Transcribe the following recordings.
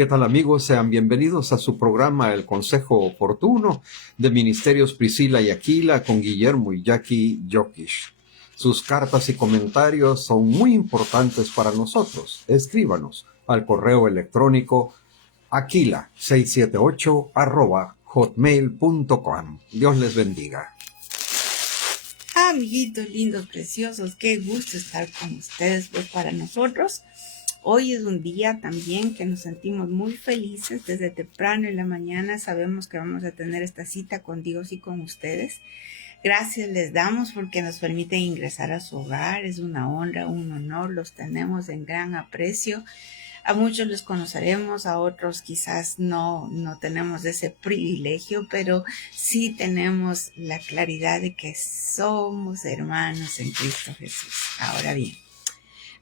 ¿Qué tal, amigos? Sean bienvenidos a su programa El Consejo Oportuno de Ministerios Priscila y Aquila con Guillermo y Jackie Jokish. Sus cartas y comentarios son muy importantes para nosotros. Escríbanos al correo electrónico aquila678@hotmail.com. Dios les bendiga. Amiguitos lindos, preciosos, qué gusto estar con ustedes. Pues para nosotros hoy es un día también que nos sentimos muy felices. Desde temprano en la mañana sabemos que vamos a tener esta cita con Dios y con ustedes. Gracias les damos porque nos permiten ingresar a su hogar. Es una honra, un honor, los tenemos en gran aprecio. A muchos los conoceremos, a otros quizás no tenemos ese privilegio, pero sí tenemos la claridad de que somos hermanos en Cristo Jesús. Ahora bien,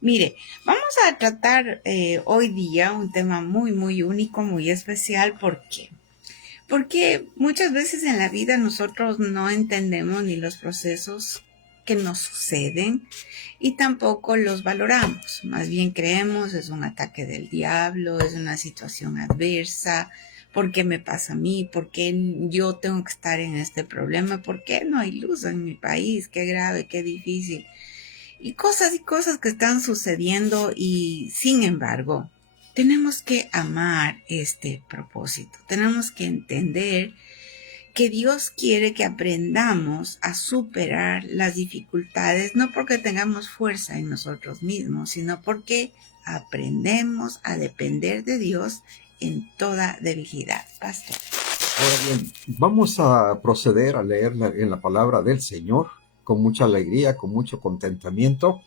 mire, vamos a tratar hoy día un tema muy, muy único, muy especial. ¿Por qué? Porque muchas veces en la vida nosotros no entendemos ni los procesos que nos suceden y tampoco los valoramos. Más bien creemos es un ataque del diablo, es una situación adversa. ¿Por qué me pasa a mí? ¿Por qué yo tengo que estar en este problema? ¿Por qué no hay luz en mi país? Qué grave, qué difícil. Y cosas que están sucediendo y sin embargo tenemos que amar este propósito. Tenemos que entender que Dios quiere que aprendamos a superar las dificultades, no porque tengamos fuerza en nosotros mismos, sino porque aprendemos a depender de Dios en toda debilidad. Pastor. Ahora bien, vamos a proceder a leer en la palabra del Señor con mucha alegría, con mucho contentamiento,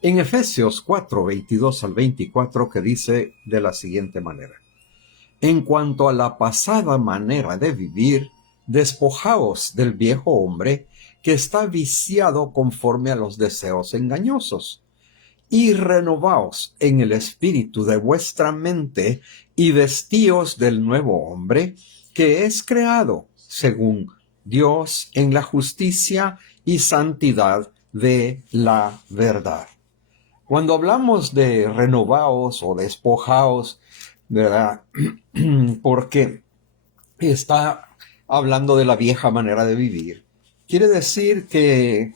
en Efesios 4, 22 al 24, que dice de la siguiente manera: En cuanto a la pasada manera de vivir, despojaos del viejo hombre que está viciado conforme a los deseos engañosos, y renovaos en el espíritu de vuestra mente, y vestíos del nuevo hombre que es creado según Dios en la justicia y santidad de la verdad. Cuando hablamos de renovaos o despojaos, ¿verdad? Porque está hablando de la vieja manera de vivir. Quiere decir que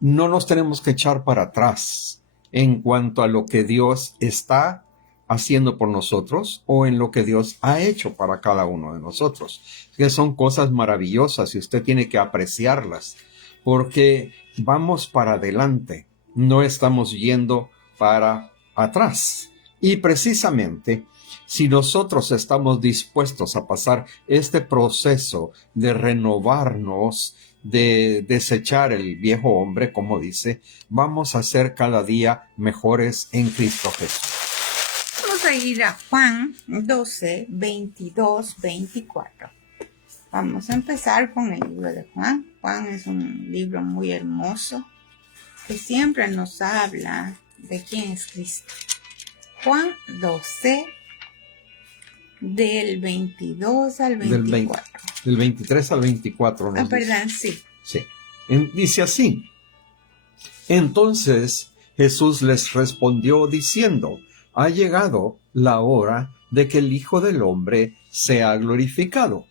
no nos tenemos que echar para atrás en cuanto a lo que Dios está haciendo por nosotros o en lo que Dios ha hecho para cada uno de nosotros. Que son cosas maravillosas y usted tiene que apreciarlas porque vamos para adelante, no estamos yendo para atrás. Y precisamente, si nosotros estamos dispuestos a pasar este proceso de renovarnos, de desechar el viejo hombre, como dice, vamos a ser cada día mejores en Cristo Jesús. Vamos a ir a Juan 12, 22, 24. Vamos a empezar con el libro de Juan. Juan es un libro muy hermoso que siempre nos habla de quién es Cristo. Juan 12, del 22 al 24. Del 23 al 24. Perdón, sí. Sí. Dice así: Entonces Jesús les respondió diciendo: Ha llegado la hora de que el Hijo del Hombre sea glorificado.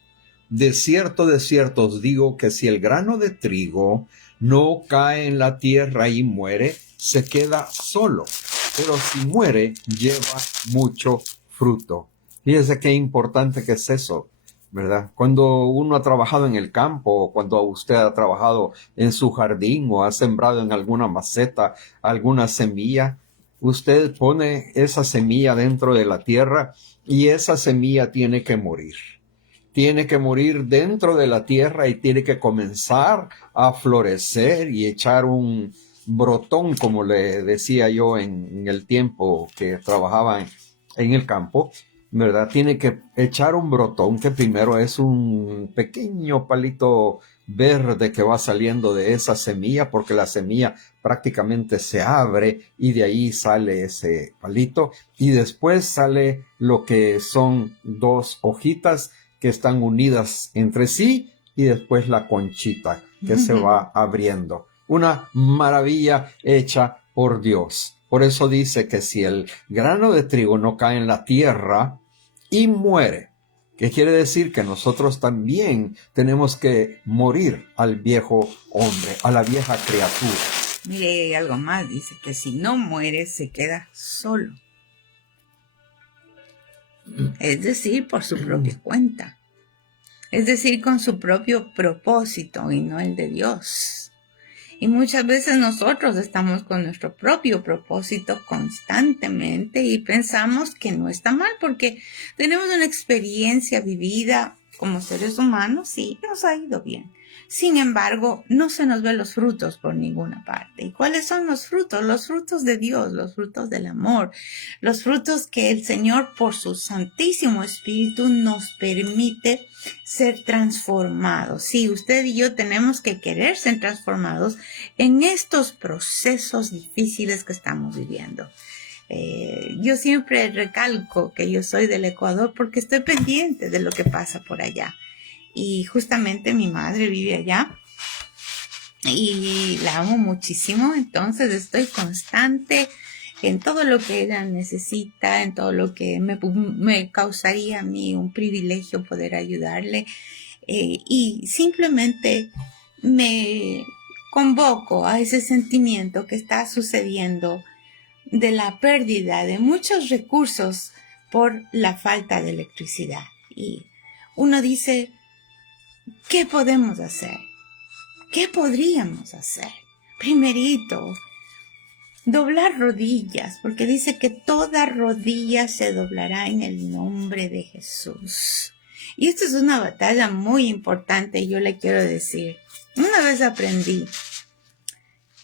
De cierto os digo que si el grano de trigo no cae en la tierra y muere, se queda solo, pero si muere, lleva mucho fruto. Fíjese qué importante que es eso, ¿verdad? Cuando uno ha trabajado en el campo, cuando usted ha trabajado en su jardín o ha sembrado en alguna maceta alguna semilla, usted pone esa semilla dentro de la tierra y esa semilla tiene que morir. Tiene que morir dentro de la tierra y tiene que comenzar a florecer y echar un brotón, como le decía yo en el tiempo que trabajaba en el campo, ¿verdad? Tiene que echar un brotón que primero es un pequeño palito verde que va saliendo de esa semilla, porque la semilla prácticamente se abre y de ahí sale ese palito, y después sale lo que son dos hojitas que están unidas entre sí, y después la conchita que se va abriendo. Una maravilla hecha por Dios. Por eso dice que si el grano de trigo no cae en la tierra y muere. ¿Qué quiere decir? Que nosotros también tenemos que morir al viejo hombre, a la vieja criatura. Mire, algo más, dice que si no muere se queda solo. Es decir, por su propia cuenta. Es decir, con su propio propósito y no el de Dios. Y muchas veces nosotros estamos con nuestro propio propósito constantemente y pensamos que no está mal porque tenemos una experiencia vivida como seres humanos y nos ha ido bien. Sin embargo, no se nos ven los frutos por ninguna parte. ¿Y cuáles son los frutos? Los frutos de Dios, los frutos del amor, los frutos que el Señor por su Santísimo Espíritu nos permite ser transformados. Sí, usted y yo tenemos que querer ser transformados en estos procesos difíciles que estamos viviendo. Yo siempre recalco que yo soy del Ecuador porque estoy pendiente de lo que pasa por allá. Y justamente mi madre vive allá y la amo muchísimo, entonces estoy constante en todo lo que ella necesita, en todo lo que me causaría a mí un privilegio poder ayudarle. Y simplemente me convoco a ese sentimiento que está sucediendo de la pérdida de muchos recursos por la falta de electricidad. Y uno dice, ¿qué podemos hacer? ¿Qué podríamos hacer? Primerito, doblar rodillas, porque dice que toda rodilla se doblará en el nombre de Jesús. Y esto es una batalla muy importante y yo le quiero decir, una vez aprendí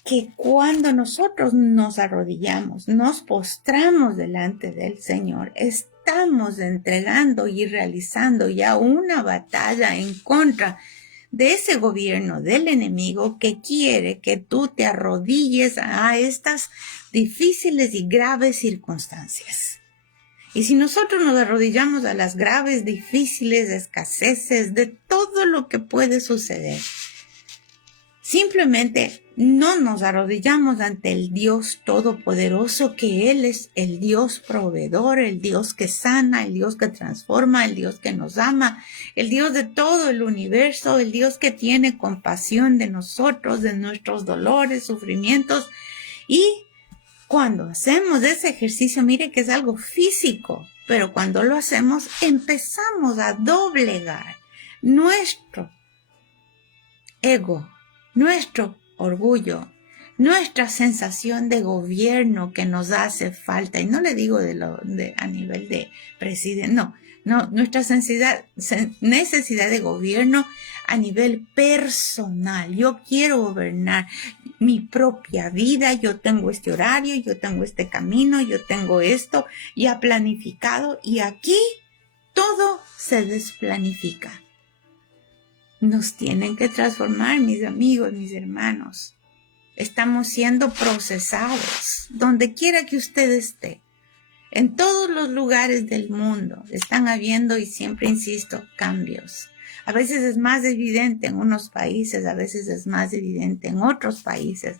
que cuando nosotros nos arrodillamos, nos postramos delante del Señor, estamos entregando y realizando ya una batalla en contra de ese gobierno del enemigo que quiere que tú te arrodilles a estas difíciles y graves circunstancias. Y si nosotros nos arrodillamos a las graves, difíciles escaseces de todo lo que puede suceder, simplemente no nos arrodillamos ante el Dios Todopoderoso, que Él es el Dios proveedor, el Dios que sana, el Dios que transforma, el Dios que nos ama, el Dios de todo el universo, el Dios que tiene compasión de nosotros, de nuestros dolores, sufrimientos. Y cuando hacemos ese ejercicio, mire que es algo físico, pero cuando lo hacemos empezamos a doblegar nuestro ego, nuestro orgullo, nuestra sensación de gobierno que nos hace falta. Y no le digo a nivel de presidente, no, nuestra necesidad de gobierno a nivel personal. Yo quiero gobernar mi propia vida, yo tengo este horario, yo tengo este camino, yo tengo esto ya planificado y aquí todo se desplanifica. Nos tienen que transformar, mis amigos, mis hermanos. Estamos siendo procesados, donde quiera que usted esté. En todos los lugares del mundo están habiendo, y siempre insisto, cambios. A veces es más evidente en unos países, a veces es más evidente en otros países.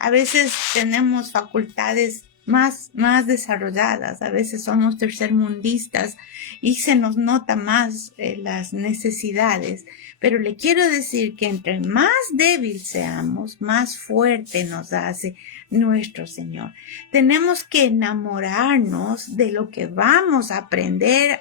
A veces tenemos facultades más desarrolladas, a veces somos tercermundistas y se nos nota más las necesidades. Pero le quiero decir que entre más débil seamos, más fuerte nos hace nuestro Señor. Tenemos que enamorarnos de lo que vamos a aprender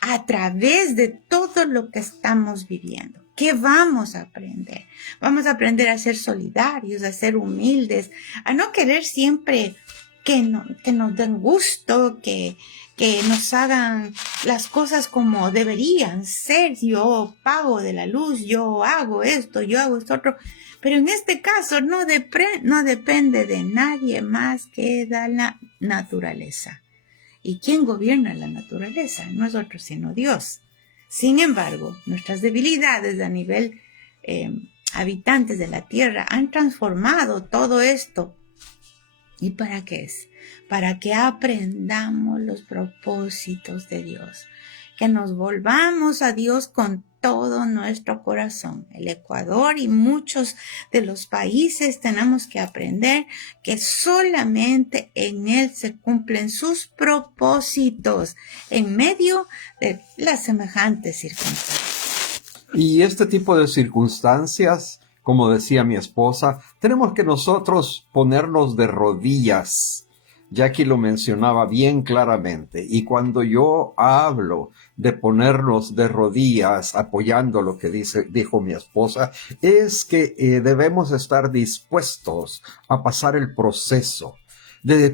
a través de todo lo que estamos viviendo. ¿Qué vamos a aprender? Vamos a aprender a ser solidarios, a ser humildes, a no querer siempre que nos den gusto, que nos hagan las cosas como deberían ser. Yo pago de la luz, yo hago esto otro. Pero en este caso no depende de nadie más que de la naturaleza. ¿Y quién gobierna la naturaleza? No es otro sino Dios. Sin embargo, nuestras debilidades a nivel habitantes de la tierra han transformado todo esto. ¿Y para qué es? Para que aprendamos los propósitos de Dios. que nos volvamos a Dios con todo nuestro corazón. El Ecuador y muchos de los países tenemos que aprender que solamente en Él se cumplen sus propósitos en medio de las semejantes circunstancias. Y este tipo de circunstancias, como decía mi esposa, tenemos que nosotros ponernos de rodillas. Jackie lo mencionaba bien claramente. Y cuando yo hablo de ponernos de rodillas, apoyando lo que dijo mi esposa, es que debemos estar dispuestos a pasar el proceso,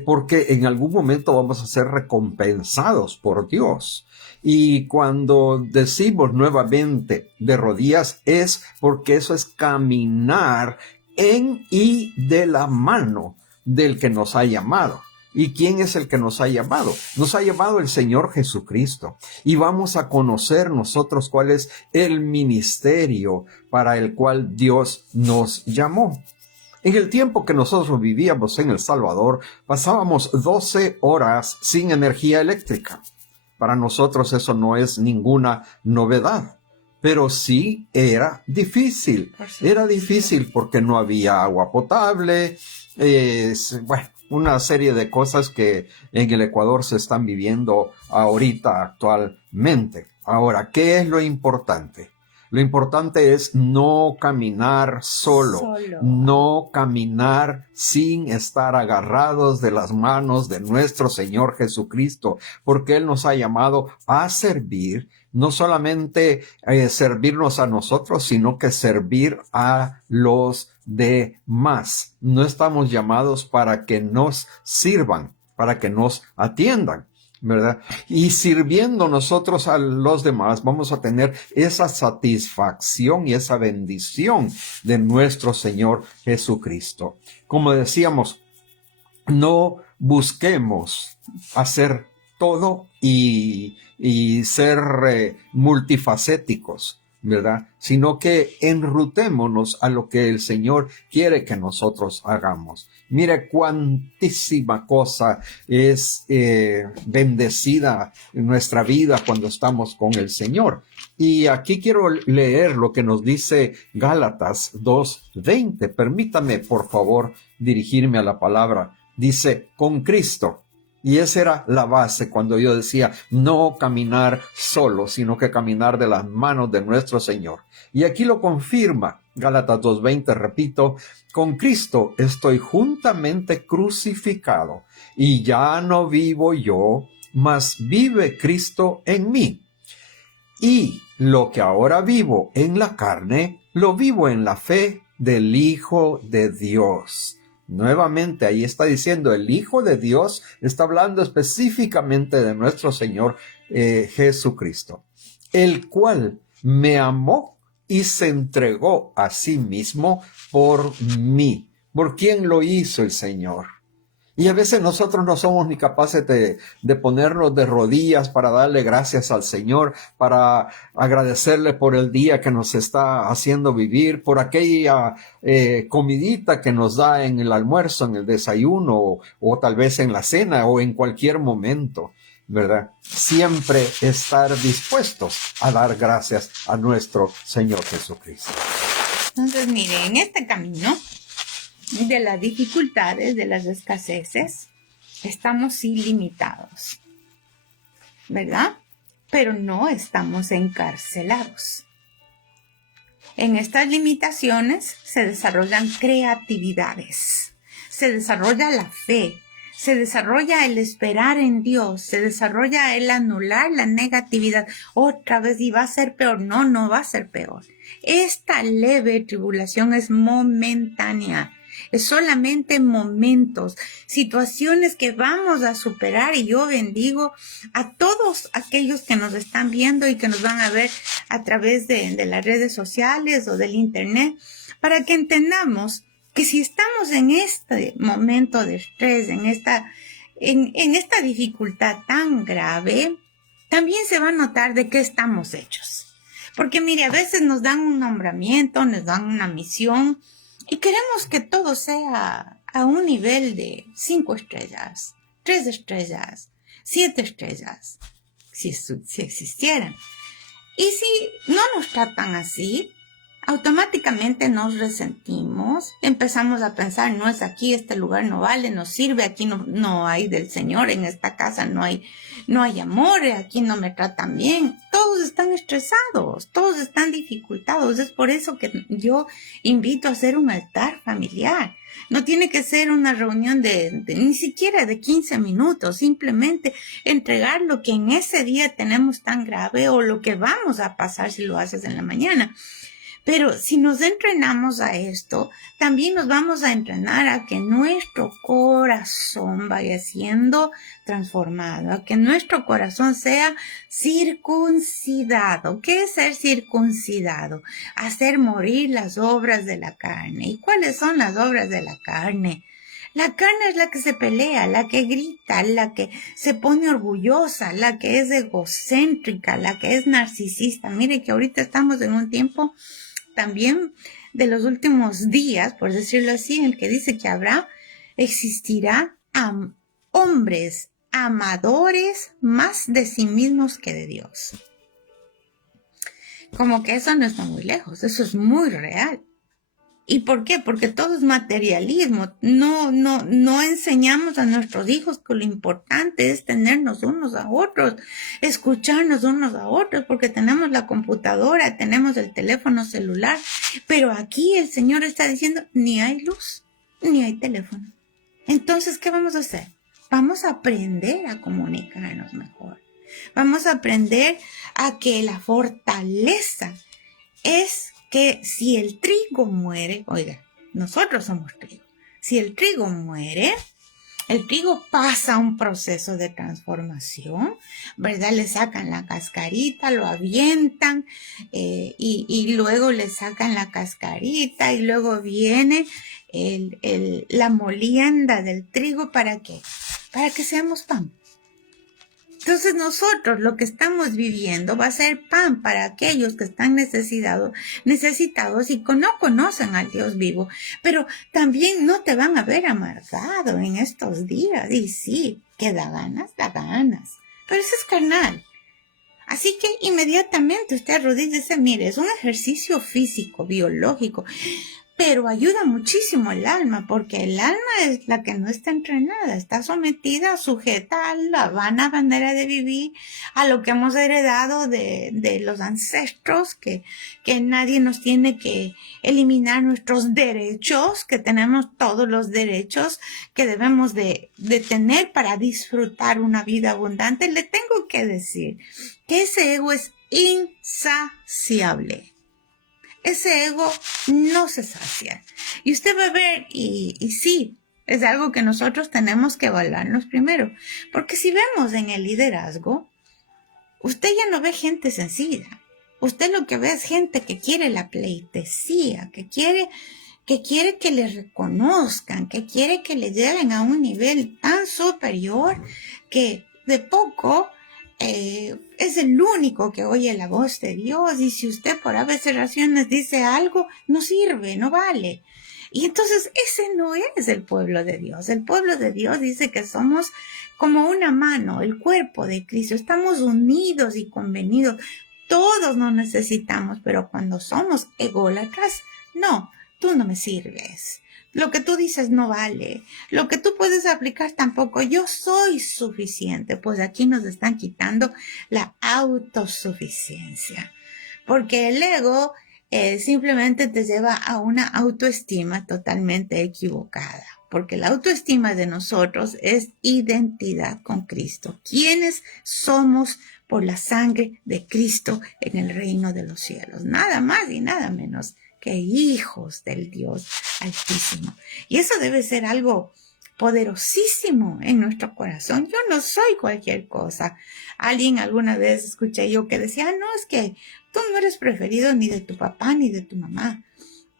porque en algún momento vamos a ser recompensados por Dios. Y cuando decimos nuevamente de rodillas es porque eso es caminar en y de la mano del que nos ha llamado. ¿Y quién es el que nos ha llamado? Nos ha llamado el Señor Jesucristo. Y vamos a conocer nosotros cuál es el ministerio para el cual Dios nos llamó. En el tiempo que nosotros vivíamos en El Salvador, pasábamos 12 horas sin energía eléctrica. Para nosotros eso no es ninguna novedad, pero sí era difícil. Era difícil porque no había agua potable, una serie de cosas que en el Ecuador se están viviendo ahorita actualmente. Ahora, ¿qué es lo importante? Lo importante es no caminar solo, no caminar sin estar agarrados de las manos de nuestro Señor Jesucristo, porque Él nos ha llamado a servir, no solamente servirnos a nosotros, sino que servir a los demás. No estamos llamados para que nos sirvan, para que nos atiendan, ¿verdad? Y sirviendo nosotros a los demás, vamos a tener esa satisfacción y esa bendición de nuestro Señor Jesucristo. Como decíamos, no busquemos hacer todo y ser multifacéticos, ¿verdad? Sino que enrutémonos a lo que el Señor quiere que nosotros hagamos. Mire cuantísima cosa es bendecida en nuestra vida cuando estamos con el Señor. Y aquí quiero leer lo que nos dice Gálatas 2:20. Permítame, por favor, dirigirme a la palabra. Dice, con Cristo. Y esa era la base cuando yo decía no caminar solo, sino que caminar de las manos de nuestro Señor. Y aquí lo confirma Gálatas 2:20, repito, con Cristo estoy juntamente crucificado y ya no vivo yo, mas vive Cristo en mí. Y lo que ahora vivo en la carne, lo vivo en la fe del Hijo de Dios. Nuevamente ahí está diciendo el Hijo de Dios, está hablando específicamente de nuestro Señor Jesucristo, el cual me amó y se entregó a sí mismo por mí. ¿Por quién lo hizo el Señor? Y a veces nosotros no somos ni capaces de ponernos de rodillas para darle gracias al Señor, para agradecerle por el día que nos está haciendo vivir, por aquella comidita que nos da en el almuerzo, en el desayuno, o tal vez en la cena, o en cualquier momento, ¿verdad? Siempre estar dispuestos a dar gracias a nuestro Señor Jesucristo. Entonces, mire, en este camino de las dificultades, de las escaseces, estamos ilimitados, ¿verdad? Pero no estamos encarcelados. En estas limitaciones se desarrollan creatividades, se desarrolla la fe, se desarrolla el esperar en Dios, se desarrolla el anular la negatividad. Otra vez, ¿y va a ser peor? No, no va a ser peor. Esta leve tribulación es momentánea. Es solamente momentos, situaciones que vamos a superar, y yo bendigo a todos aquellos que nos están viendo y que nos van a ver a través de las redes sociales o del internet, para que entendamos que si estamos en este momento de estrés, en esta dificultad tan grave, también se va a notar de qué estamos hechos. Porque mire, a veces nos dan un nombramiento, nos dan una misión, y queremos que todo sea a un nivel de 5 estrellas, 3 estrellas, 7 estrellas. si existieran. Y si no nos tratan así, automáticamente nos resentimos, empezamos a pensar, no es aquí, este lugar no vale, no sirve, aquí no hay del Señor, en esta casa no hay amor, aquí no me tratan bien. Todos están estresados, todos están dificultados. Es por eso que yo invito a hacer un altar familiar. No tiene que ser una reunión ni siquiera de 15 minutos, simplemente entregar lo que en ese día tenemos tan grave o lo que vamos a pasar si lo haces en la mañana. Pero si nos entrenamos a esto, también nos vamos a entrenar a que nuestro corazón vaya siendo transformado, a que nuestro corazón sea circuncidado. ¿Qué es ser circuncidado? Hacer morir las obras de la carne. ¿Y cuáles son las obras de la carne? La carne es la que se pelea, la que grita, la que se pone orgullosa, la que es egocéntrica, la que es narcisista. Mire que ahorita estamos en un tiempo también de los últimos días, por decirlo así, en el que dice que existirá hombres amadores más de sí mismos que de Dios. Como que eso no está muy lejos, eso es muy real. ¿Y por qué? Porque todo es materialismo. No enseñamos a nuestros hijos que lo importante es tenernos unos a otros, escucharnos unos a otros, porque tenemos la computadora, tenemos el teléfono celular. Pero aquí el Señor está diciendo, ni hay luz, ni hay teléfono. Entonces, ¿qué vamos a hacer? Vamos a aprender a comunicarnos mejor. Vamos a aprender a que la fortaleza es que si el trigo muere, oiga, nosotros somos trigo. Si el trigo muere, el trigo pasa un proceso de transformación, ¿verdad? Le sacan la cascarita, lo avientan y luego le sacan la cascarita y luego viene la molienda del trigo. ¿Para qué? Para que seamos pan. Entonces nosotros lo que estamos viviendo va a ser pan para aquellos que están necesitados y que no conocen al Dios vivo. Pero también no te van a ver amargado en estos días. Y sí, que da ganas. Pero eso es carnal. Así que inmediatamente usted arrodíllese, mire, es un ejercicio físico, biológico, pero ayuda muchísimo el alma, porque el alma es la que no está entrenada, está sometida, sujeta a la vana manera de vivir, a lo que hemos heredado de los ancestros, que nadie nos tiene que eliminar nuestros derechos, que tenemos todos los derechos que debemos de tener para disfrutar una vida abundante. Le tengo que decir que ese ego es insaciable. Ese ego no se sacia. Y usted va a ver, y sí, es algo que nosotros tenemos que evaluarnos primero. Porque si vemos en el liderazgo, usted ya no ve gente sencilla. Usted lo que ve es gente que quiere la pleitesía, que quiere que le reconozcan, que quiere que le lleven a un nivel tan superior que de poco es el único que oye la voz de Dios, y si usted por razones dice algo, no sirve, no vale. Y entonces ese no es el pueblo de Dios. El pueblo de Dios dice que somos como una mano, el cuerpo de Cristo. Estamos unidos y convenidos. Todos nos necesitamos, pero cuando somos ególatras, no, tú no me sirves. Lo que tú dices no vale. Lo que tú puedes aplicar tampoco. Yo soy suficiente. Pues aquí nos están quitando la autosuficiencia. Porque el ego simplemente te lleva a una autoestima totalmente equivocada. Porque la autoestima de nosotros es identidad con Cristo. ¿Quiénes somos por la sangre de Cristo en el reino de los cielos? Nada más y nada menos que hijos del Dios Altísimo. Y eso debe ser algo poderosísimo en nuestro corazón. Yo no soy cualquier cosa. Alguien alguna vez escuché yo que decía, no, es que tú no eres preferido ni de tu papá ni de tu mamá.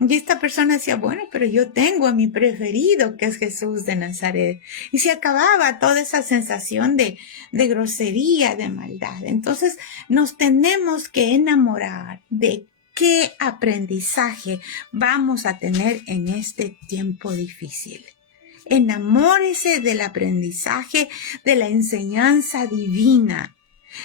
Y esta persona decía, bueno, pero yo tengo a mi preferido, que es Jesús de Nazaret. Y se acababa toda esa sensación de grosería, de maldad. Entonces nos tenemos que enamorar de qué aprendizaje vamos a tener en este tiempo difícil. Enamórese del aprendizaje, de la enseñanza divina.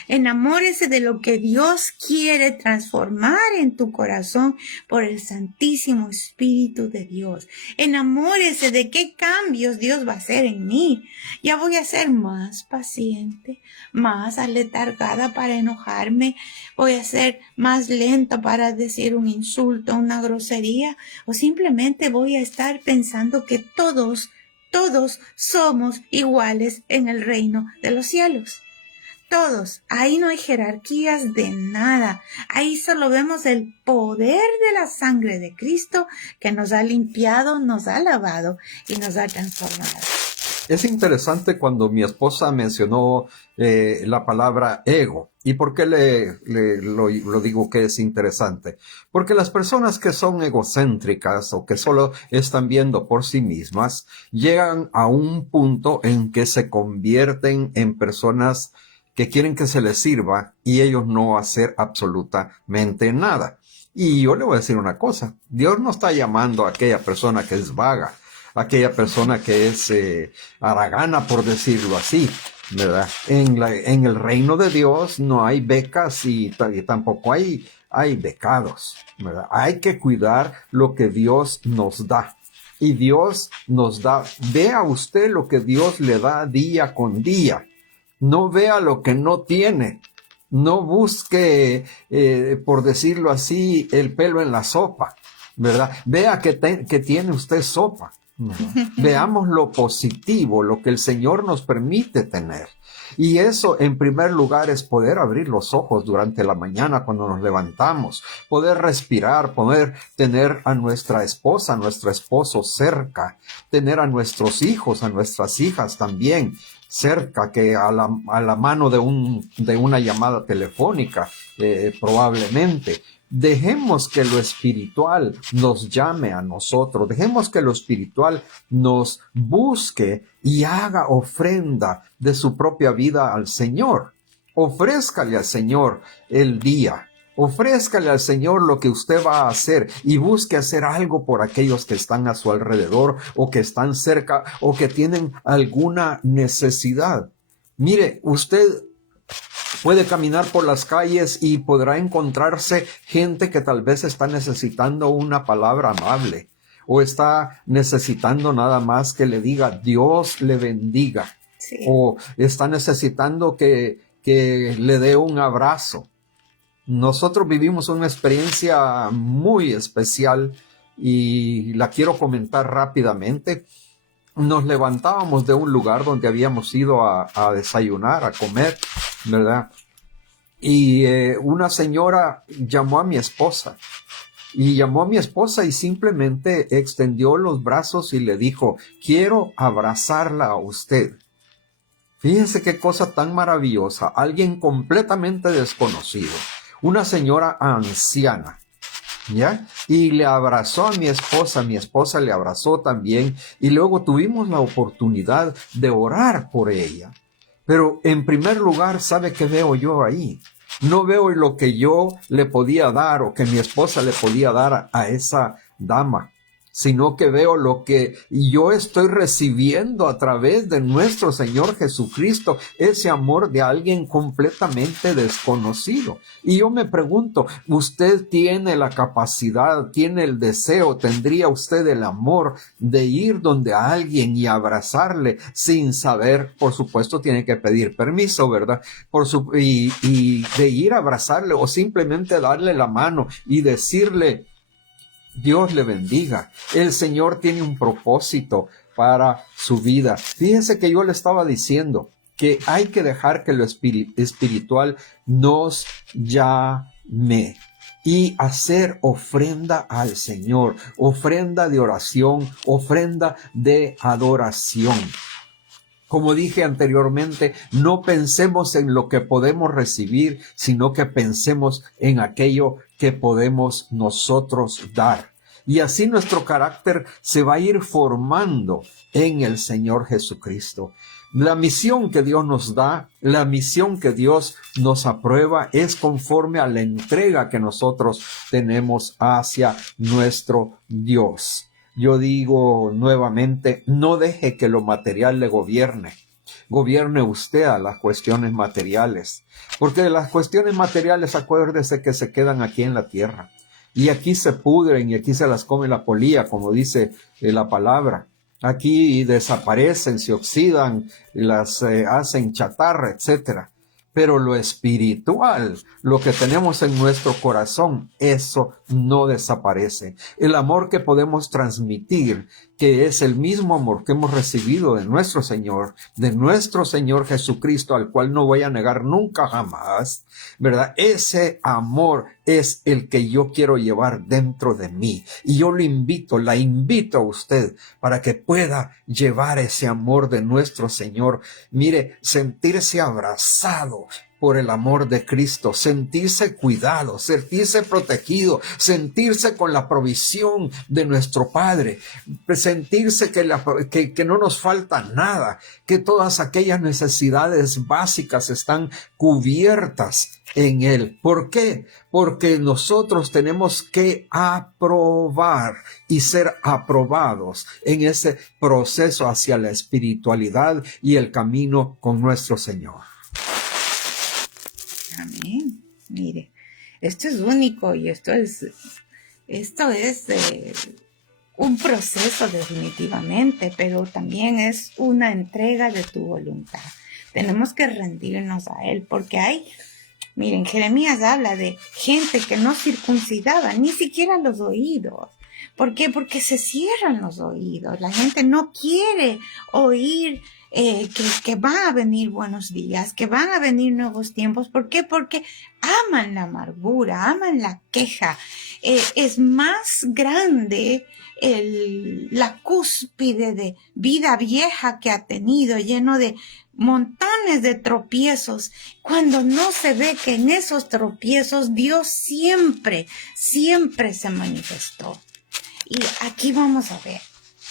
Enamórese de lo que Dios quiere transformar en tu corazón por el Santísimo Espíritu de Dios. Enamórese de qué cambios Dios va a hacer en mí. Ya voy a ser más paciente, más aletargada para enojarme. Voy a ser más lenta para decir un insulto, una grosería, o simplemente voy a estar pensando que todos somos iguales en el reino de los cielos. Todos. Ahí no hay jerarquías de nada. Ahí solo vemos el poder de la sangre de Cristo que nos ha limpiado, nos ha lavado y nos ha transformado. Es interesante cuando mi esposa mencionó la palabra ego. ¿Y por qué lo digo que es interesante? Porque las personas que son egocéntricas o que solo están viendo por sí mismas, llegan a un punto en que se convierten en personas que quieren que se les sirva y ellos no hacer absolutamente nada. Y yo le voy a decir una cosa, Dios no está llamando a aquella persona que es vaga, aquella persona que es haragana, por decirlo así, ¿verdad? En el reino de Dios no hay becas y tampoco hay becados, ¿verdad? Hay que cuidar lo que Dios nos da. Y Dios nos da, vea usted lo que Dios le da día con día. No vea lo que no tiene. No busque, por decirlo así, el pelo en la sopa, ¿verdad? Vea que tiene usted sopa. Veamos lo positivo, lo que el Señor nos permite tener. Y eso, en primer lugar, es poder abrir los ojos durante la mañana cuando nos levantamos, poder respirar, poder tener a nuestra esposa, a nuestro esposo cerca, tener a nuestros hijos, a nuestras hijas también cerca, que a la mano de una llamada telefónica, probablemente. Dejemos que lo espiritual nos llame a nosotros. Dejemos que lo espiritual nos busque y haga ofrenda de su propia vida al Señor. Ofrézcale al Señor el día. Ofrézcale al Señor lo que usted va a hacer y busque hacer algo por aquellos que están a su alrededor o que están cerca o que tienen alguna necesidad. Mire, usted puede caminar por las calles y podrá encontrarse gente que tal vez está necesitando una palabra amable o está necesitando nada más que le diga Dios le bendiga. Sí. O está necesitando que le dé un abrazo. Nosotros vivimos una experiencia muy especial y la quiero comentar rápidamente. Nos levantábamos de un lugar donde habíamos ido a desayunar, a comer, ¿verdad? Y una señora llamó a mi esposa y simplemente extendió los brazos y le dijo, quiero abrazarla a usted. Fíjese qué cosa tan maravillosa, alguien completamente desconocido, una señora anciana, ¿ya? Y le abrazó a mi esposa le abrazó también y luego tuvimos la oportunidad de orar por ella. Pero en primer lugar, ¿sabe qué veo yo ahí? No veo lo que yo le podía dar o que mi esposa le podía dar a esa dama, sino que veo lo que yo estoy recibiendo a través de nuestro Señor Jesucristo, ese amor de alguien completamente desconocido. Y yo me pregunto, ¿usted tiene la capacidad, tiene el deseo, tendría usted el amor de ir donde a alguien y abrazarle sin saber? Por supuesto, tiene que pedir permiso, ¿verdad? Y de ir a abrazarle o simplemente darle la mano y decirle, Dios le bendiga. El Señor tiene un propósito para su vida. Fíjense que yo le estaba diciendo que hay que dejar que lo espiritual nos llame y hacer ofrenda al Señor, ofrenda de oración, ofrenda de adoración. Como dije anteriormente, no pensemos en lo que podemos recibir, sino que pensemos en aquello que podemos nosotros dar. Y así nuestro carácter se va a ir formando en el Señor Jesucristo. La misión que Dios nos da, la misión que Dios nos aprueba es conforme a la entrega que nosotros tenemos hacia nuestro Dios. Yo digo nuevamente, no deje que lo material le gobierne. Gobierne usted a las cuestiones materiales, porque las cuestiones materiales, acuérdese que se quedan aquí en la tierra. Y aquí se pudren y aquí se las come la polilla, como dice la palabra. Aquí desaparecen, se oxidan, las hacen chatarra, etcétera. Pero lo espiritual, lo que tenemos en nuestro corazón, eso no desaparece. El amor que podemos transmitir, que es el mismo amor que hemos recibido de nuestro Señor Jesucristo, al cual no voy a negar nunca jamás, ¿verdad? Ese amor es el que yo quiero llevar dentro de mí. Y yo la invito a usted para que pueda llevar ese amor de nuestro Señor. Mire, sentirse abrazado por el amor de Cristo, sentirse cuidado, sentirse protegido, sentirse con la provisión de nuestro Padre, sentirse que no nos falta nada, que todas aquellas necesidades básicas están cubiertas en Él. ¿Por qué? Porque nosotros tenemos que aprobar y ser aprobados en ese proceso hacia la espiritualidad y el camino con nuestro Señor. Amén. Mire, esto es único y esto es un proceso definitivamente, pero también es una entrega de tu voluntad. Tenemos que rendirnos a Él porque miren, Jeremías habla de gente que no circuncidaba ni siquiera los oídos. ¿Por qué? Porque se cierran los oídos. La gente no quiere oír que van a venir buenos días, que van a venir nuevos tiempos. ¿Por qué? Porque aman la amargura, aman la queja. Es más grande la cúspide de vida vieja que ha tenido, lleno de montones de tropiezos, cuando no se ve que en esos tropiezos Dios siempre se manifestó. Y aquí vamos a ver,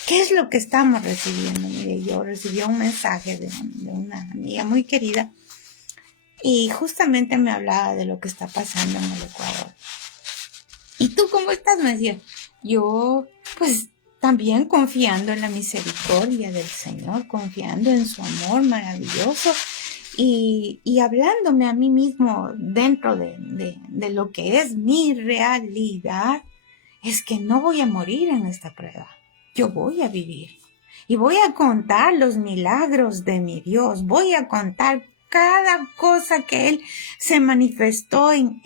¿qué es lo que estamos recibiendo? Mire, yo recibí un mensaje de una amiga muy querida y justamente me hablaba de lo que está pasando en el Ecuador. ¿Y tú cómo estás? Me decía. Yo, pues, también confiando en la misericordia del Señor, confiando en su amor maravilloso y hablándome a mí mismo dentro de lo que es mi realidad, es que no voy a morir en esta prueba. Yo voy a vivir y voy a contar los milagros de mi Dios. Voy a contar cada cosa que Él se manifestó en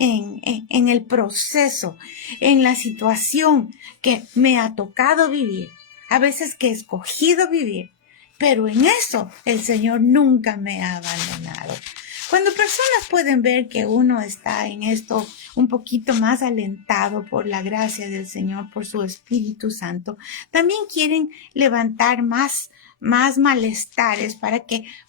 el proceso, en la situación que me ha tocado vivir, a veces que he escogido vivir, pero en eso el Señor nunca me ha abandonado. Cuando personas pueden ver que uno está en esto un poquito más alentado por la gracia del Señor, por su Espíritu Santo, también quieren levantar más malestares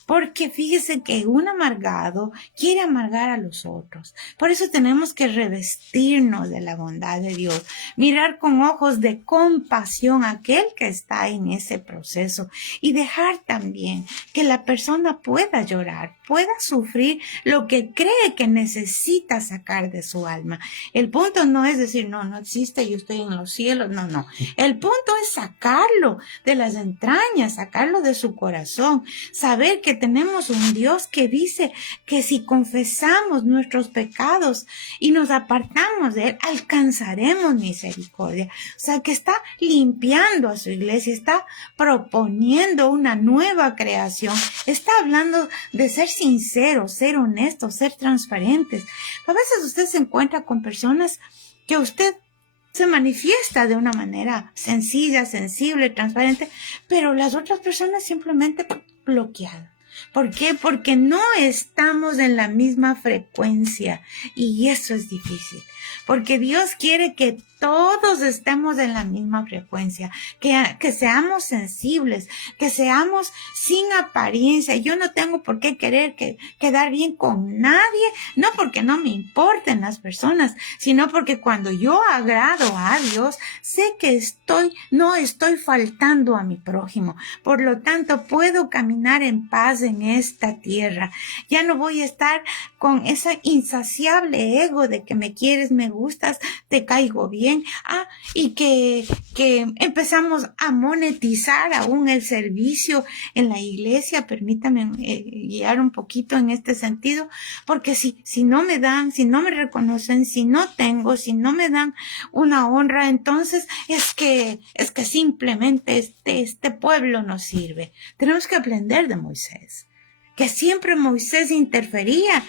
porque fíjese que un amargado quiere amargar a los otros. Por eso tenemos que revestirnos de la bondad de Dios, mirar con ojos de compasión a aquel que está en ese proceso y dejar también que la persona pueda llorar, pueda sufrir lo que cree que necesita sacar de su alma. El punto no es decir, no existe, yo estoy en los cielos, no. El punto es sacarlo de las entrañas, sacarlo de su corazón, saber que tenemos un Dios que dice que si confesamos nuestros pecados y nos apartamos de Él, alcanzaremos misericordia. O sea, que está limpiando a su iglesia, está proponiendo una nueva creación, está hablando de ser sinceros, ser honestos, ser transparentes. A veces usted se encuentra con personas que usted se manifiesta de una manera sencilla, sensible, transparente, pero las otras personas simplemente bloqueadas. ¿Por qué? Porque no estamos en la misma frecuencia y eso es difícil. Porque Dios quiere que todos estemos en la misma frecuencia, que seamos sensibles, que seamos sin apariencia. Yo no tengo por qué querer quedar bien con nadie, no porque no me importen las personas, sino porque cuando yo agrado a Dios, sé que no estoy faltando a mi prójimo. Por lo tanto, puedo caminar en paz en esta tierra. Ya no voy a estar con ese insaciable ego de que me quieres, me gustas, te caigo bien. Y que empezamos a monetizar aún el servicio en la iglesia. Permítame guiar un poquito en este sentido, porque si no me dan, si no me reconocen, si no tengo, si no me dan una honra, entonces es que simplemente este pueblo no sirve. Tenemos que aprender de Moisés, que siempre Moisés intercedía,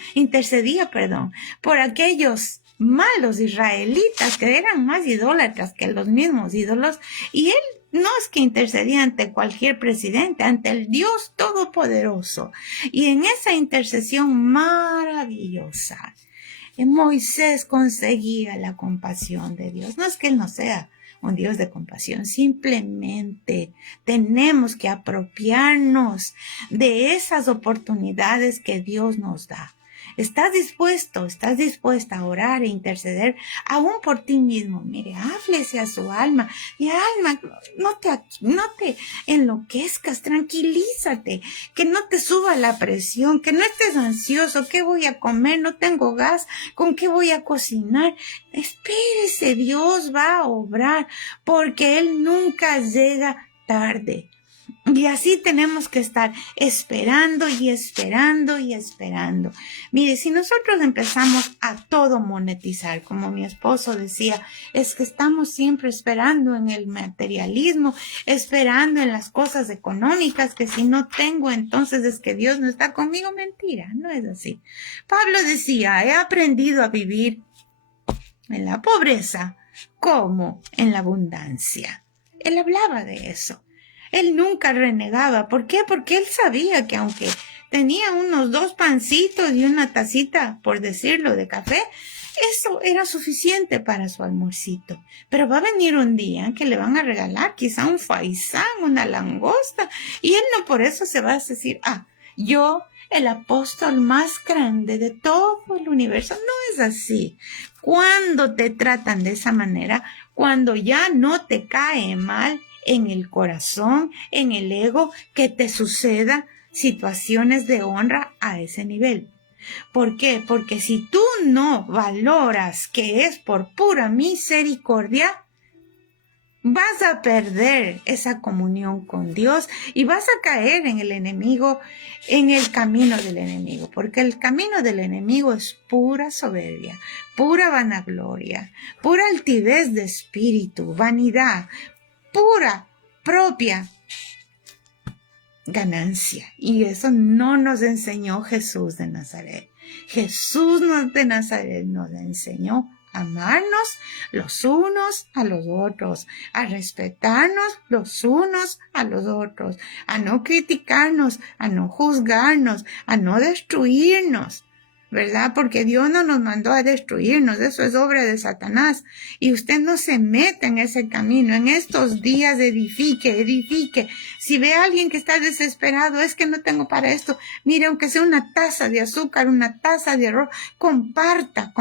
por aquellos malos israelitas que eran más idólatras que los mismos ídolos, y él no es que intercedía ante cualquier presidente, ante el Dios Todopoderoso. Y en esa intercesión maravillosa, Moisés conseguía la compasión de Dios. No es que él no sea un Dios de compasión, simplemente tenemos que apropiarnos de esas oportunidades que Dios nos da. ¿Estás dispuesta a orar e interceder aún por ti mismo? Mire, háblese a su alma. Y alma, no te enloquezcas, tranquilízate, que no te suba la presión, que no estés ansioso. ¿Qué voy a comer? No tengo gas. ¿Con qué voy a cocinar? Espérese, Dios va a obrar, porque Él nunca llega tarde. Y así tenemos que estar esperando y esperando y esperando. Mire, si nosotros empezamos a todo monetizar, como mi esposo decía, es que estamos siempre esperando en el materialismo, esperando en las cosas económicas, que si no tengo, entonces es que Dios no está conmigo. Mentira, no es así. Pablo decía, he aprendido a vivir en la pobreza como en la abundancia. Él hablaba de eso. Él nunca renegaba. ¿Por qué? Porque él sabía que aunque tenía unos 2 pancitos y una tacita, por decirlo, de café, eso era suficiente para su almuercito. Pero va a venir un día que le van a regalar quizá un faisán, una langosta, y él no por eso se va a decir, yo, el apóstol más grande de todo el universo. No es así. Cuando te tratan de esa manera, cuando ya no te cae mal en el corazón, en el ego, que te suceda situaciones de honra a ese nivel. ¿Por qué? Porque si tú no valoras que es por pura misericordia, vas a perder esa comunión con Dios y vas a caer en el enemigo, en el camino del enemigo, porque el camino del enemigo es pura soberbia, pura vanagloria, pura altivez de espíritu, vanidad, pura propia ganancia. Y eso no nos enseñó Jesús de Nazaret. Jesús de Nazaret nos enseñó a amarnos los unos a los otros, a respetarnos los unos a los otros, a no criticarnos, a no juzgarnos, a no destruirnos, ¿verdad? Porque Dios no nos mandó a destruirnos, eso es obra de Satanás. Y usted no se meta en ese camino. En estos días edifique. Si ve a alguien que está desesperado, es que no tengo para esto, mire, aunque sea una taza de azúcar, una taza de arroz, comparta.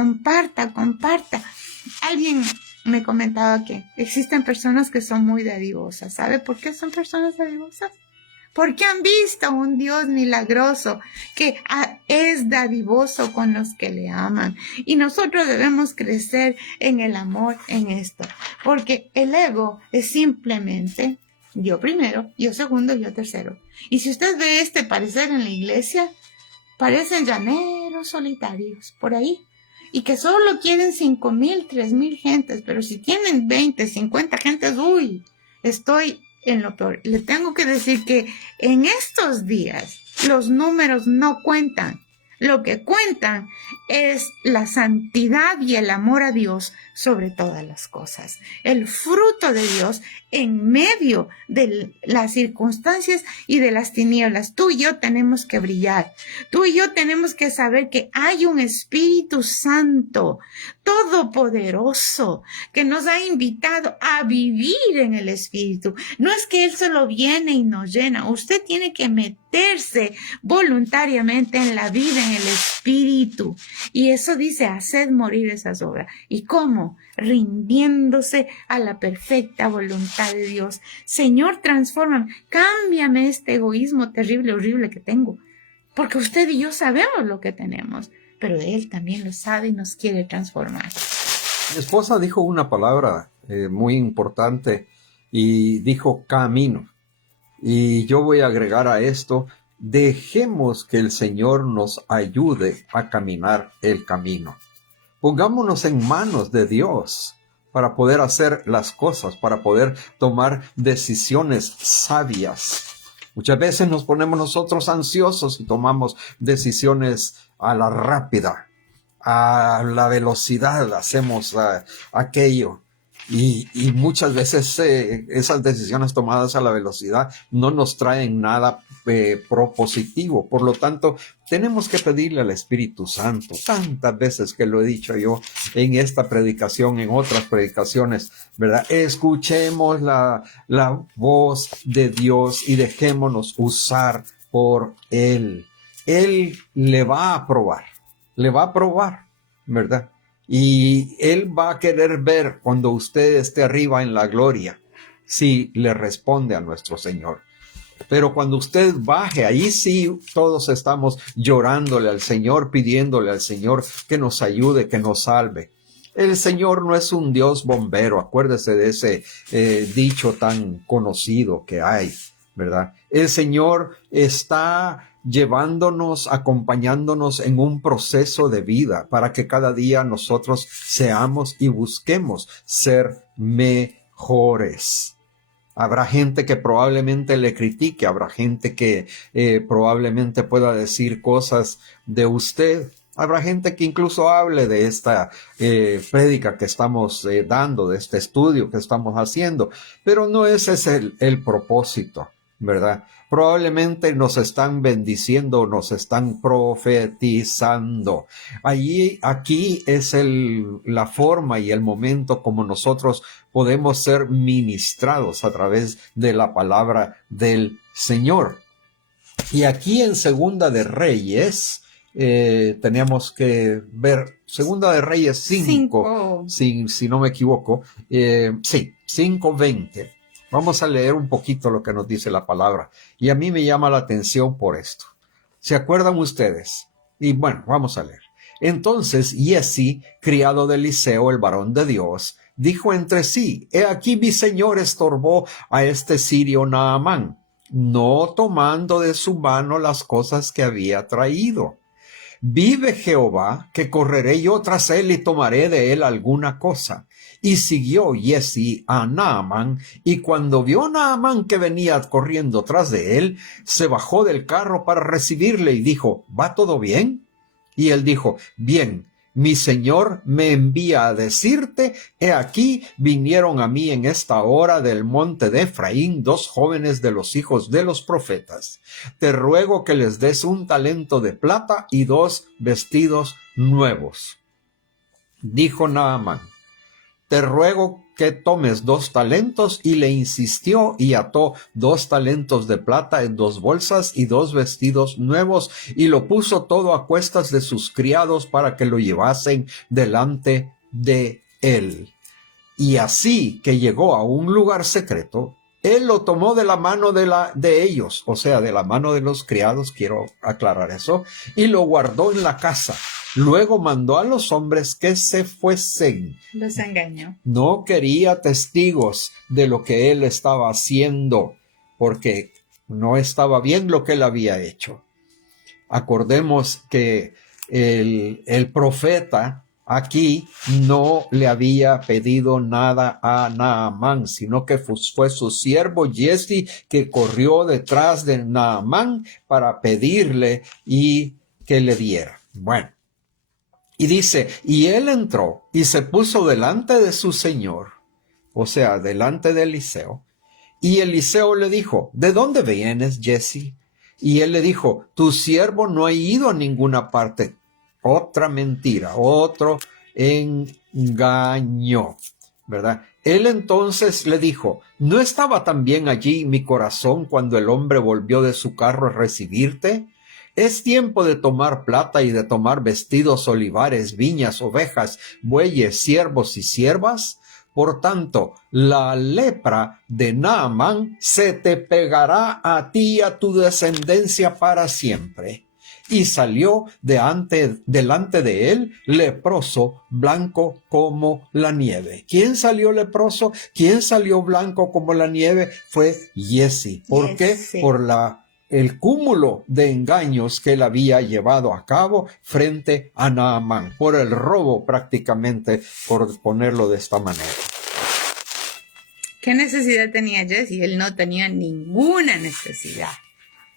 Alguien me comentaba que existen personas que son muy dadivosas. ¿Sabe por qué son personas dadivosas? Porque han visto un Dios milagroso que es dadivoso con los que le aman. Y nosotros debemos crecer en el amor en esto. Porque el ego es simplemente yo primero, yo segundo, yo tercero. Y si usted ve parecer en la iglesia, parecen llaneros solitarios por ahí. Y que solo quieren 5,000, 3,000 gentes. Pero si tienen 20, 50 gentes, estoy en lo peor. Le tengo que decir que en estos días los números no cuentan. Lo que cuentan es la santidad y el amor a Dios sobre todas las cosas. El fruto de Dios en medio de las circunstancias y de las tinieblas. Tú y yo tenemos que brillar. Tú y yo tenemos que saber que hay un Espíritu Santo todopoderoso que nos ha invitado a vivir en el Espíritu. No es que Él solo viene y nos llena. Usted tiene que meterse voluntariamente en la vida, en el Espíritu. Y eso dice, haced morir esas obras. ¿Y cómo? Rindiéndose a la perfecta voluntad de Dios. Señor, transfórmame, cámbiame este egoísmo terrible, horrible que tengo. porque usted y yo sabemos lo que tenemos, pero Él también lo sabe y nos quiere transformar. Mi esposa dijo una palabra muy importante y dijo camino. Y yo voy a agregar a esto, dejemos que el Señor nos ayude a caminar el camino. Pongámonos en manos de Dios para poder hacer las cosas, para poder tomar decisiones sabias. Muchas veces nos ponemos nosotros ansiosos y tomamos decisiones a la rápida, a la velocidad, hacemos aquello. Y muchas veces esas decisiones tomadas a la velocidad no nos traen nada propositivo. Por lo tanto, tenemos que pedirle al Espíritu Santo, tantas veces que lo he dicho yo en esta predicación, en otras predicaciones, ¿verdad? Escuchemos la voz de Dios y dejémonos usar por Él. Él le va a aprobar, ¿verdad? Y Él va a querer ver cuando usted esté arriba en la gloria, si le responde a nuestro Señor. Pero cuando usted baje, ahí sí todos estamos llorándole al Señor, pidiéndole al Señor que nos ayude, que nos salve. El Señor no es un Dios bombero, acuérdese de ese dicho tan conocido que hay, ¿verdad? El Señor está llevándonos, acompañándonos en un proceso de vida para que cada día nosotros seamos y busquemos ser mejores. Habrá gente que probablemente le critique, habrá gente que probablemente pueda decir cosas de usted. Habrá gente que incluso hable de esta prédica que estamos dando, de este estudio que estamos haciendo, pero no ese es el propósito, ¿verdad? Probablemente nos están bendiciendo, nos están profetizando. Aquí es la forma y el momento como nosotros podemos ser ministrados a través de la palabra del Señor. Y aquí en Segunda de Reyes, tenemos que ver Segunda de Reyes 5. Si no me equivoco, 5:20. Vamos a leer un poquito lo que nos dice la palabra. Y a mí me llama la atención por esto. ¿Se acuerdan ustedes? Y bueno, vamos a leer. Entonces Giezi, criado de Eliseo, el varón de Dios, dijo entre sí: He aquí mi señor estorbó a este sirio Naamán, no tomando de su mano las cosas que había traído. Vive Jehová, que correré yo tras él y tomaré de él alguna cosa. Y siguió Giezi a Naamán, y cuando vio Naamán que venía corriendo tras de él, se bajó del carro para recibirle y dijo: ¿Va todo bien? Y él dijo: Bien, mi señor me envía a decirte, he aquí vinieron a mí en esta hora del monte de Efraín 2 jóvenes de los hijos de los profetas. Te ruego que les des 1 talento de plata y 2 vestidos nuevos. Dijo Naamán: Te ruego que tomes 2 talentos, y le insistió, y ató 2 talentos de plata en 2 bolsas y 2 vestidos nuevos, y lo puso todo a cuestas de sus criados para que lo llevasen delante de él. Y así que llegó a un lugar secreto, él lo tomó de la mano de ellos, o sea, de la mano de los criados, quiero aclarar eso, y lo guardó en la casa. Luego mandó a los hombres que se fuesen. Los engañó. No quería testigos de lo que él estaba haciendo, porque no estaba bien lo que él había hecho. Acordemos que el profeta aquí no le había pedido nada a Naamán, sino que fue su siervo Giezi que corrió detrás de Naamán para pedirle y que le diera. Bueno. Y dice, y él entró y se puso delante de su señor, o sea, delante de Eliseo. Y Eliseo le dijo: ¿De dónde vienes, Giezi? Y él le dijo: Tu siervo no ha ido a ninguna parte. Otra mentira, otro engaño, ¿verdad? Él entonces le dijo: ¿No estaba también allí mi corazón cuando el hombre volvió de su carro a recibirte? Es tiempo de tomar plata y de tomar vestidos, olivares, viñas, ovejas, bueyes, siervos y siervas. Por tanto, la lepra de Naamán se te pegará a ti y a tu descendencia para siempre. y salió delante de él leproso, blanco como la nieve. ¿Quién salió leproso? ¿Quién salió blanco como la nieve? Fue Giezi. ¿Por qué? Por el cúmulo de engaños que él había llevado a cabo frente a Naamán, por el robo prácticamente, por ponerlo de esta manera. ¿Qué necesidad tenía Giezi? Él no tenía ninguna necesidad.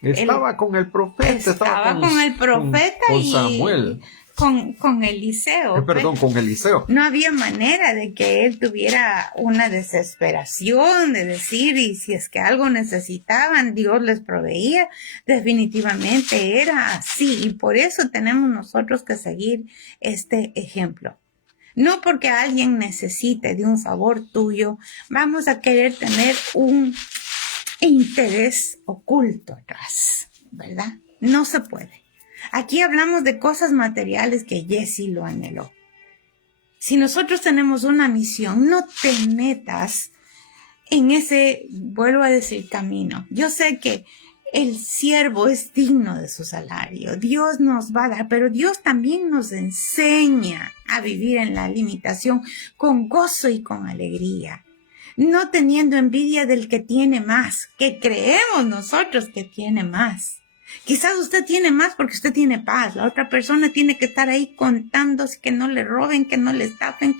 Estaba con el profeta. Estaba con el profeta con y Samuel. Con Eliseo. Con Eliseo. No había manera de que él tuviera una desesperación de decir, y si es que algo necesitaban, Dios les proveía. Definitivamente era así, y por eso tenemos nosotros que seguir este ejemplo. No porque alguien necesite de un favor tuyo, vamos a querer tener un interés oculto atrás, ¿verdad? No se puede. Aquí hablamos de cosas materiales que Giezi lo anheló. Si nosotros tenemos una misión, no te metas en ese, vuelvo a decir, camino. Yo sé que el siervo es digno de su salario. Dios nos va a dar, pero Dios también nos enseña a vivir en la limitación con gozo y con alegría. No teniendo envidia del que tiene más, que creemos nosotros que tiene más. Quizás usted tiene más porque usted tiene paz. La otra persona tiene que estar ahí contándose que no le roben, que no le estafen,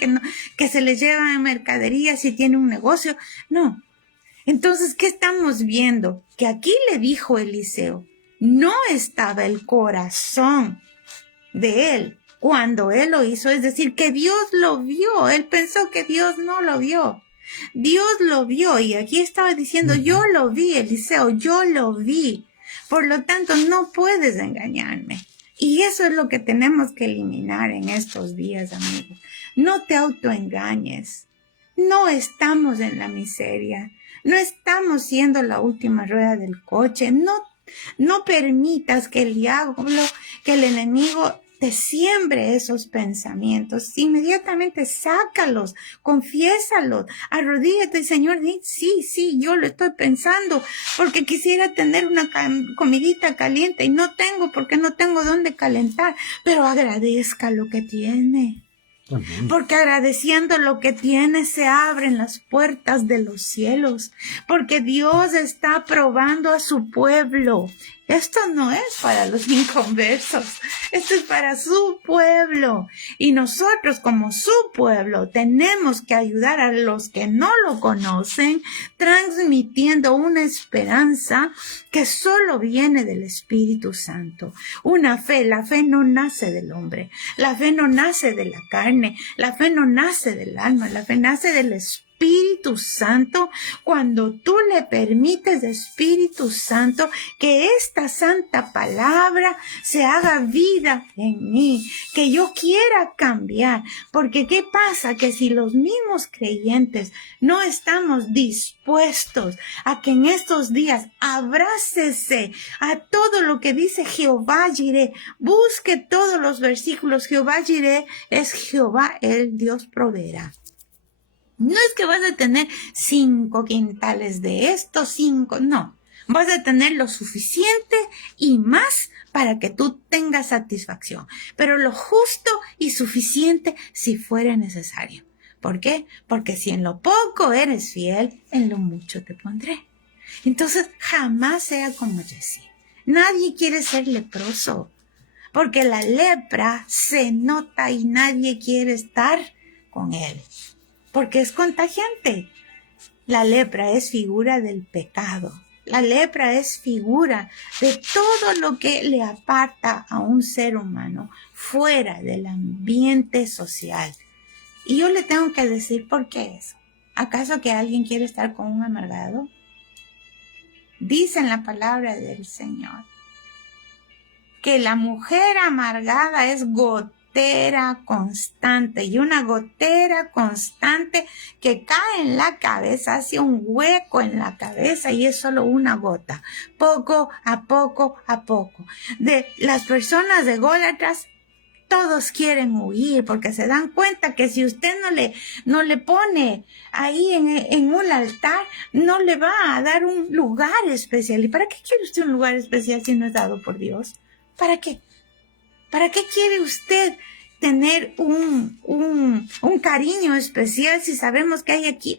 que se le llevan mercadería si tiene un negocio. No. Entonces, ¿qué estamos viendo? Que aquí le dijo Eliseo, no estaba el corazón de él cuando él lo hizo. Es decir, que Dios lo vio. Él pensó que Dios no lo vio. Dios lo vio y aquí estaba diciendo, yo lo vi, Eliseo, yo lo vi. Por lo tanto, no puedes engañarme. Y eso es lo que tenemos que eliminar en estos días, amigos. No te autoengañes. No estamos en la miseria. No estamos siendo la última rueda del coche. No permitas que el diablo, que el enemigo te siembre esos pensamientos. Inmediatamente sácalos, confiésalos, arrodíllate, Señor, di, sí, yo lo estoy pensando, porque quisiera tener una comidita caliente y no tengo, porque no tengo dónde calentar, pero agradezca lo que tiene. Amén. Porque agradeciendo lo que tiene se abren las puertas de los cielos, porque Dios está probando a su pueblo. Esto no es para los inconversos, esto es para su pueblo. Y nosotros como su pueblo tenemos que ayudar a los que no lo conocen, transmitiendo una esperanza que solo viene del Espíritu Santo. La fe no nace del hombre, la fe no nace de la carne, la fe no nace del alma, la fe nace del Espíritu Santo. Cuando tú le permites, Espíritu Santo, que esta santa palabra se haga vida en mí, que yo quiera cambiar, porque ¿qué pasa? Que si los mismos creyentes no estamos dispuestos a que en estos días abrácese a todo lo que dice Jehová Jireh, busque todos los versículos. Jehová Jireh es Jehová, el Dios proveerá. No es que vas a tener 5 quintales de esto, 5, no. Vas a tener lo suficiente y más para que tú tengas satisfacción. Pero lo justo y suficiente si fuera necesario. ¿Por qué? Porque si en lo poco eres fiel, en lo mucho te pondré. Entonces, jamás sea como Giezi. Nadie quiere ser leproso. Porque la lepra se nota y nadie quiere estar con él. Porque es contagiante. La lepra es figura del pecado. La lepra es figura de todo lo que le aparta a un ser humano fuera del ambiente social. Y yo le tengo que decir, ¿por qué eso? ¿Acaso que alguien quiere estar con un amargado? Dice en la palabra del Señor que la mujer amargada es gotera constante, y una gotera constante que cae en la cabeza, hace un hueco en la cabeza y es solo una gota, poco a poco a poco. De las personas ególatras, todos quieren huir porque se dan cuenta que si usted no le pone ahí en un altar, no le va a dar un lugar especial. ¿Y para qué quiere usted un lugar especial si no es dado por Dios? ¿Para qué? ¿Para qué quiere usted tener un cariño especial si sabemos que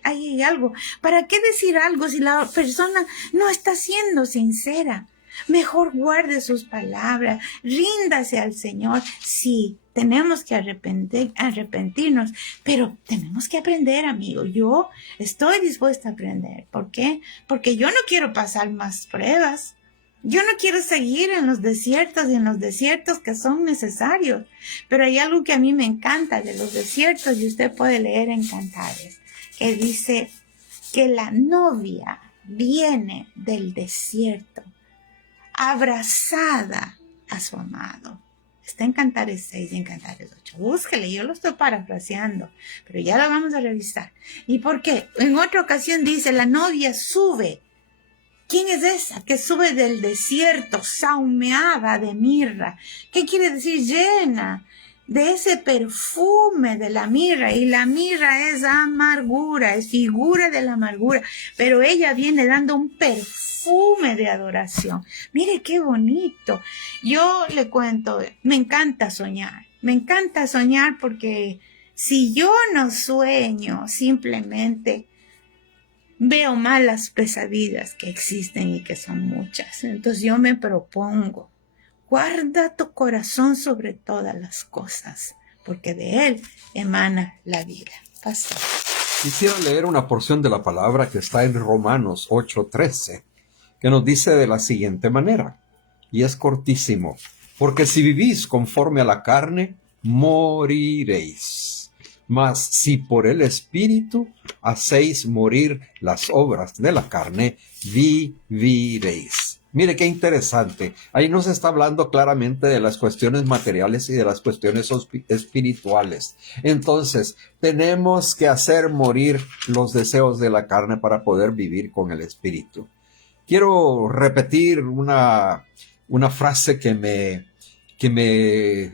hay algo? ¿Para qué decir algo si la persona no está siendo sincera? Mejor guarde sus palabras, ríndase al Señor. Sí, tenemos que arrepentirnos, pero tenemos que aprender, amigo. Yo estoy dispuesta a aprender. ¿Por qué? Porque yo no quiero pasar más pruebas. Yo no quiero seguir en los desiertos y en los desiertos que son necesarios. Pero hay algo que a mí me encanta de los desiertos y usted puede leer en Cantares, que dice que la novia viene del desierto, abrazada a su amado. Está en Cantares 6 y en Cantares 8. Búsquele, yo lo estoy parafraseando, pero ya lo vamos a revisar. ¿Y por qué? En otra ocasión dice, la novia sube. ¿Quién es esa que sube del desierto, saumeada de mirra? ¿Qué quiere decir? Llena de ese perfume de la mirra. Y la mirra es amargura, es figura de la amargura. Pero ella viene dando un perfume de adoración. Mire qué bonito. Yo le cuento, me encanta soñar. Me encanta soñar porque si yo no sueño, simplemente veo más las pesadillas que existen y que son muchas. Entonces yo me propongo, guarda tu corazón sobre todas las cosas, porque de él emana la vida. Pastor. Quisiera leer una porción de la palabra que está en Romanos 8:13, que nos dice de la siguiente manera, y es cortísimo, porque si vivís conforme a la carne, moriréis. Mas si por el Espíritu hacéis morir las obras de la carne, viviréis. Mire qué interesante. Ahí nos está hablando claramente de las cuestiones materiales y de las cuestiones espirituales. Entonces, tenemos que hacer morir los deseos de la carne para poder vivir con el Espíritu. Quiero repetir una frase que me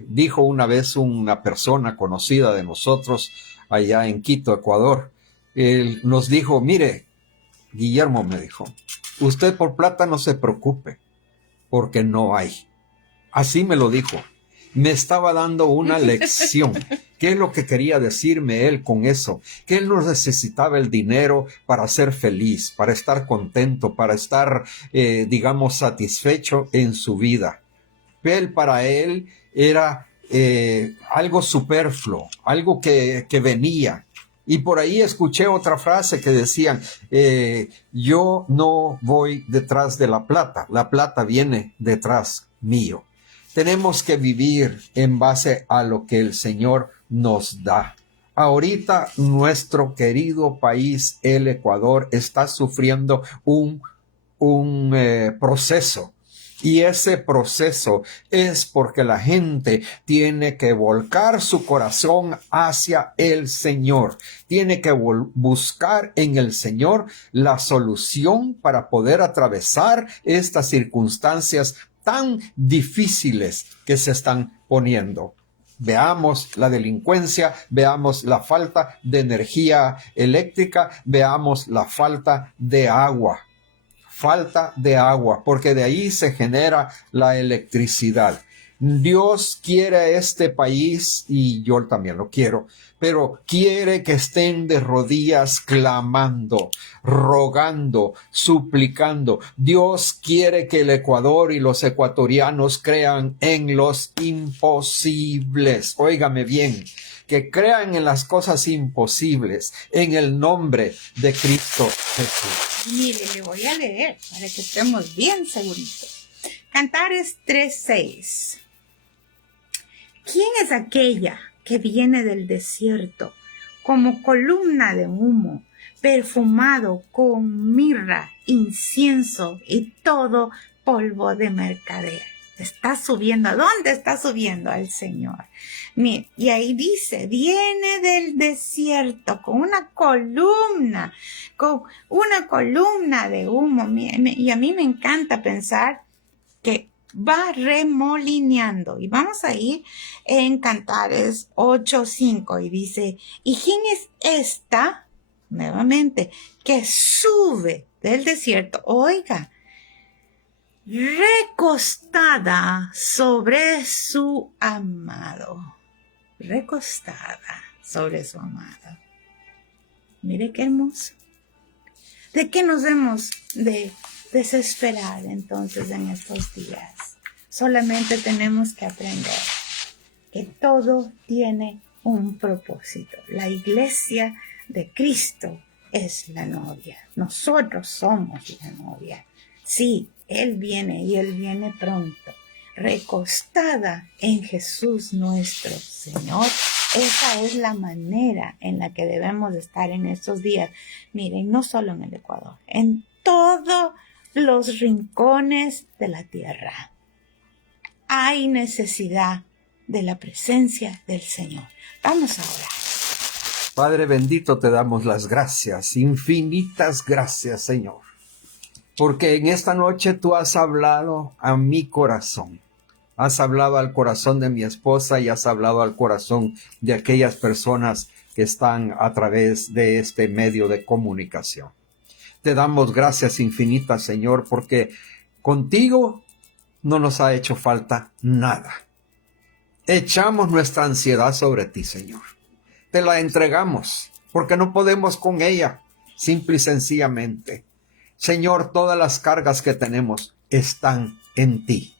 dijo una vez una persona conocida de nosotros allá en Quito, Ecuador. Él nos dijo, mire, Guillermo, me dijo, usted por plata no se preocupe, porque no hay. Así me lo dijo. Me estaba dando una lección. ¿Qué es lo que quería decirme él con eso? Que él no necesitaba el dinero para ser feliz, para estar contento, para estar, digamos, satisfecho en su vida. Para él era algo superfluo, algo que venía. Y por ahí escuché otra frase que decían, yo no voy detrás de la plata viene detrás mío. Tenemos que vivir en base a lo que el Señor nos da. Ahorita nuestro querido país, el Ecuador, está sufriendo un proceso. Y ese proceso es porque la gente tiene que volcar su corazón hacia el Señor. Tiene que buscar en el Señor la solución para poder atravesar estas circunstancias tan difíciles que se están poniendo. Veamos la delincuencia, veamos la falta de energía eléctrica, veamos la falta de agua. Falta de agua, porque de ahí se genera la electricidad. Dios quiere este país, y yo también lo quiero, pero quiere que estén de rodillas clamando, rogando, suplicando. Dios quiere que el Ecuador y los ecuatorianos crean en los imposibles. Óigame bien, que crean en las cosas imposibles, en el nombre de Cristo Jesús. Mire, le voy a leer para que estemos bien seguritos. Cantares 3:6. ¿Quién es aquella que viene del desierto como columna de humo, perfumado con mirra, incienso y todo polvo de mercader? Está subiendo. ¿A dónde está subiendo? Al Señor. Mire, y ahí dice, viene del desierto con una columna de humo. Y a mí me encanta pensar que va remolineando. Y vamos a ir en Cantares 8:5 y dice, ¿y quién es esta? Nuevamente, que sube del desierto. Oiga, recostada sobre su amado. Recostada sobre su amado. Mire qué hermoso. ¿De qué nos hemos de desesperar entonces en estos días? Solamente tenemos que aprender que todo tiene un propósito. La iglesia de Cristo es la novia. Nosotros somos la novia. Sí, Él viene y Él viene pronto. Recostada en Jesús nuestro Señor. Esa es la manera en la que debemos estar en estos días. Miren, no solo en el Ecuador, en todos los rincones de la tierra. Hay necesidad de la presencia del Señor. Vamos a orar. Padre bendito, te damos las gracias, infinitas gracias, Señor, porque en esta noche tú has hablado a mi corazón. Has hablado al corazón de mi esposa y has hablado al corazón de aquellas personas que están a través de este medio de comunicación. Te damos gracias infinitas, Señor, porque contigo no nos ha hecho falta nada. Echamos nuestra ansiedad sobre ti, Señor. Te la entregamos porque no podemos con ella, simple y sencillamente. Señor, todas las cargas que tenemos están en ti.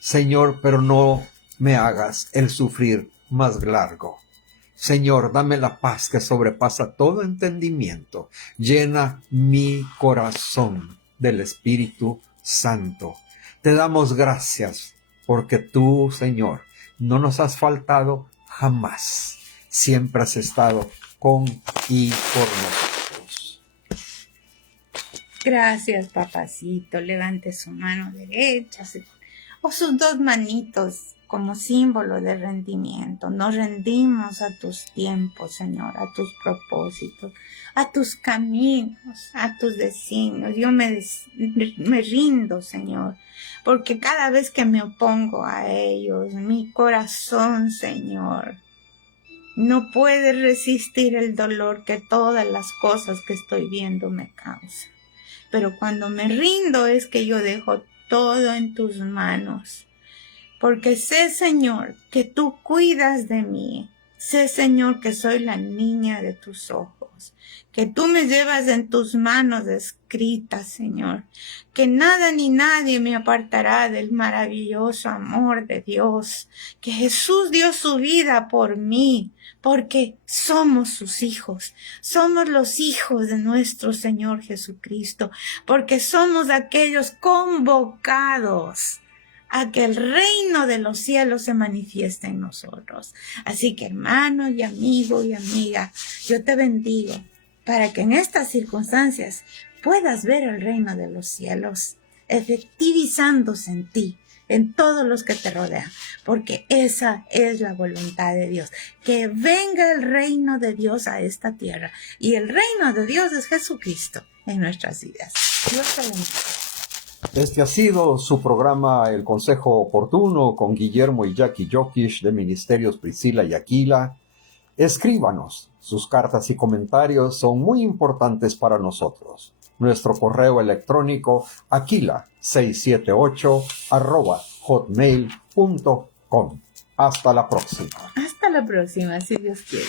Señor, pero no me hagas el sufrir más largo. Señor, dame la paz que sobrepasa todo entendimiento. Llena mi corazón del Espíritu Santo. Te damos gracias porque tú, Señor, no nos has faltado jamás. Siempre has estado con y por nosotros. Gracias, papacito. Levante su mano derecha o sus dos manitos como símbolo de rendimiento. Nos rendimos a tus tiempos, Señor, a tus propósitos, a tus caminos, a tus designios. Yo me rindo, Señor, porque cada vez que me opongo a ellos, mi corazón, Señor, no puede resistir el dolor que todas las cosas que estoy viendo me causan. Pero cuando me rindo es que yo dejo todo en tus manos. Porque sé, Señor, que tú cuidas de mí. Sé, Señor, que soy la niña de tus ojos. Que tú me llevas en tus manos escritas, Señor. Que nada ni nadie me apartará del maravilloso amor de Dios. Que Jesús dio su vida por mí. Porque somos sus hijos, somos los hijos de nuestro Señor Jesucristo, porque somos aquellos convocados a que el reino de los cielos se manifieste en nosotros. Así que hermano y amigo y amiga, yo te bendigo para que en estas circunstancias puedas ver el reino de los cielos efectivizándose en ti, en todos los que te rodean, porque esa es la voluntad de Dios, que venga el reino de Dios a esta tierra, y el reino de Dios es Jesucristo en nuestras vidas. Dios te bendiga. Este ha sido su programa El Consejo Oportuno con Guillermo y Jackie Jokish de Ministerios Priscila y Aquila. Escríbanos, sus cartas y comentarios son muy importantes para nosotros. Nuestro correo electrónico aquila678@hotmail.com. Hasta la próxima. Hasta la próxima, si Dios quiere.